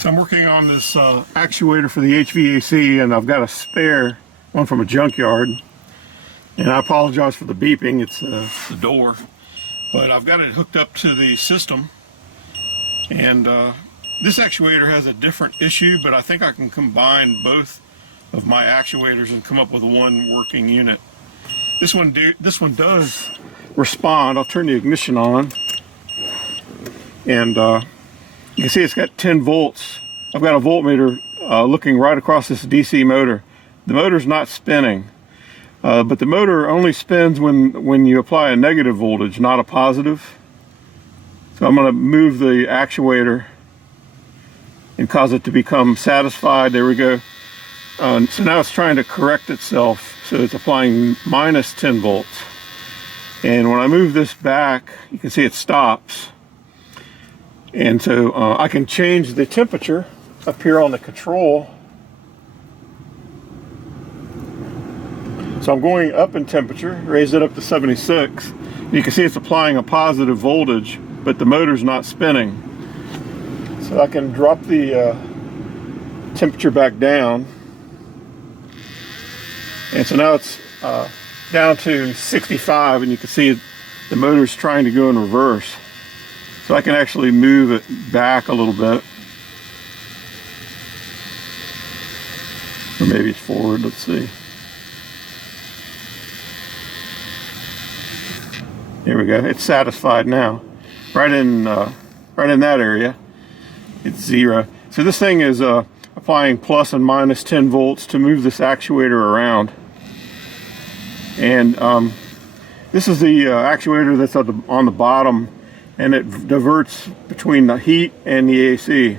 So I'm working on this actuator for the HVAC, and I've got a spare one from a junkyard. And I apologize for the beeping, it's the door. But I've got it hooked up to the system. And this actuator has a different issue, but I think I can combine both of my actuators and come up with one working unit. This one does respond. I'll turn the ignition on. And you can see it's got 10 volts. I've got a voltmeter looking right across this DC motor. The motor's not spinning, but the motor only spins when you apply a negative voltage, not a positive. So I'm going to move the actuator and cause it to become satisfied. There we go. So now it's trying to correct itself. So it's applying minus 10 volts. And when I move this back, you can see it stops. And so I can change the temperature up here on the control. So I'm going up in temperature, raised it up to 76. You can see it's applying a positive voltage, but the motor's not spinning. So I can drop the temperature back down. And so now it's down to 65, and you can see the motor's trying to go in reverse. So I can actually move it back a little bit. Or maybe it's forward, let's see. There we go, it's satisfied now. Right in that area, it's 0. So this thing is applying plus and minus 10 volts to move this actuator around. And this is the actuator that's on the bottom, and it diverts between the heat and the AC.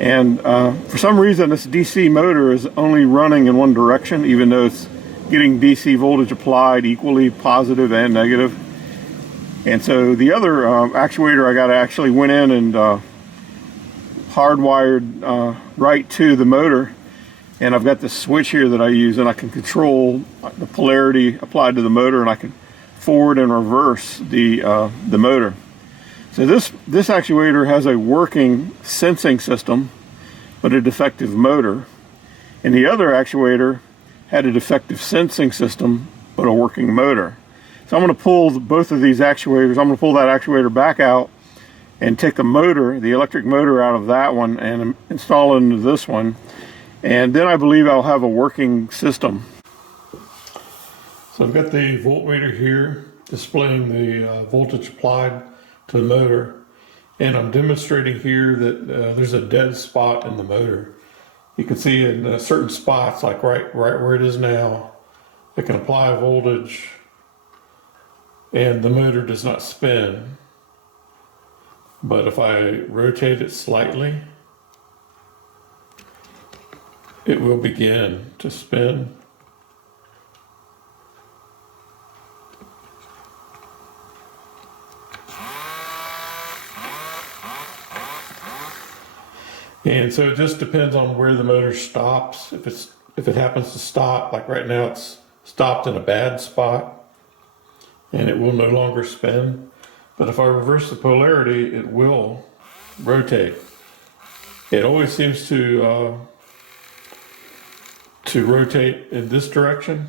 And for some reason this DC motor is only running in one direction, even though it's getting DC voltage applied equally, positive and negative. And so the other actuator actually went in and hardwired right to the motor. And I've got this switch here that I use, and I can control the polarity applied to the motor, and I can forward and reverse the motor. So this actuator has a working sensing system, but a defective motor. And the other actuator had a defective sensing system, but a working motor. So I'm going to pull both of these actuators. I'm going to pull that actuator back out and take the motor, the electric motor, out of that one and install it into this one. And then I believe I'll have a working system. So I've got the voltmeter here displaying the voltage applied to the motor. And I'm demonstrating here that there's a dead spot in the motor. You can see in certain spots, like right where it is now, it can apply a voltage and the motor does not spin. But if I rotate it slightly, it will begin to spin. And so it just depends on where the motor stops. If it happens to stop, like right now it's stopped in a bad spot and it will no longer spin. But if I reverse the polarity, it will rotate. It always seems to rotate in this direction,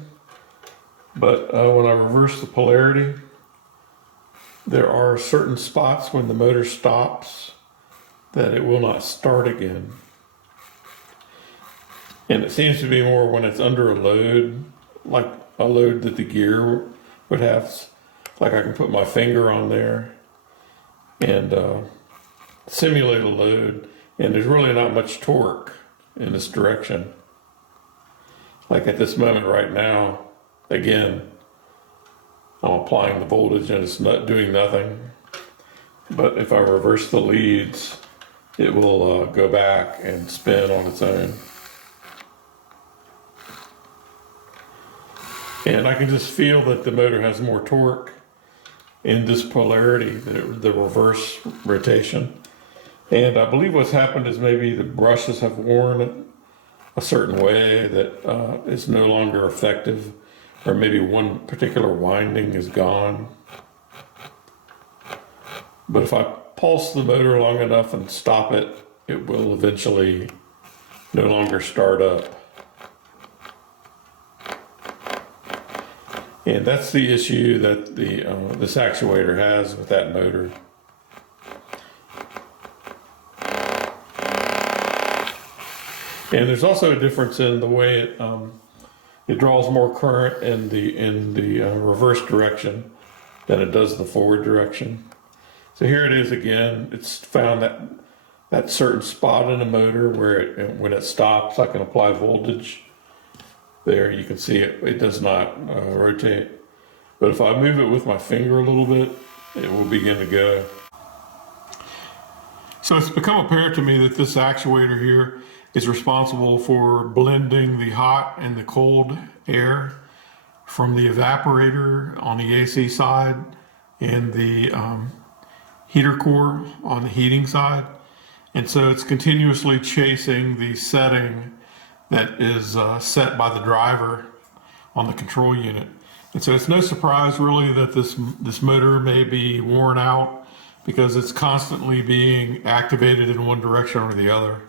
but when I reverse the polarity, there are certain spots when the motor stops that it will not start again. And it seems to be more when it's under a load, like a load that the gear would have. Like I can put my finger on there and simulate a load, and there's really not much torque in this direction. Like at this moment right now, again, I'm applying the voltage and it's not doing nothing. But if I reverse the leads, it will go back and spin on its own. And I can just feel that the motor has more torque in this polarity, the reverse rotation. And I believe what's happened is maybe the brushes have worn a certain way that is no longer effective, or maybe one particular winding is gone. But if I pulse the motor long enough and stop it, it will eventually no longer start up. And that's the issue that this actuator has with that motor. And there's also a difference in the way it draws more current in the reverse direction than it does the forward direction. So here it is again. It's found that certain spot in the motor where when it stops, I can apply voltage. There you can see it does not rotate. But if I move it with my finger a little bit, it will begin to go. So it's become apparent to me that this actuator here is responsible for blending the hot and the cold air from the evaporator on the AC side and the heater core on the heating side. And so it's continuously chasing the setting that is set by the driver on the control unit. And so it's no surprise really that this motor may be worn out because it's constantly being activated in one direction or the other.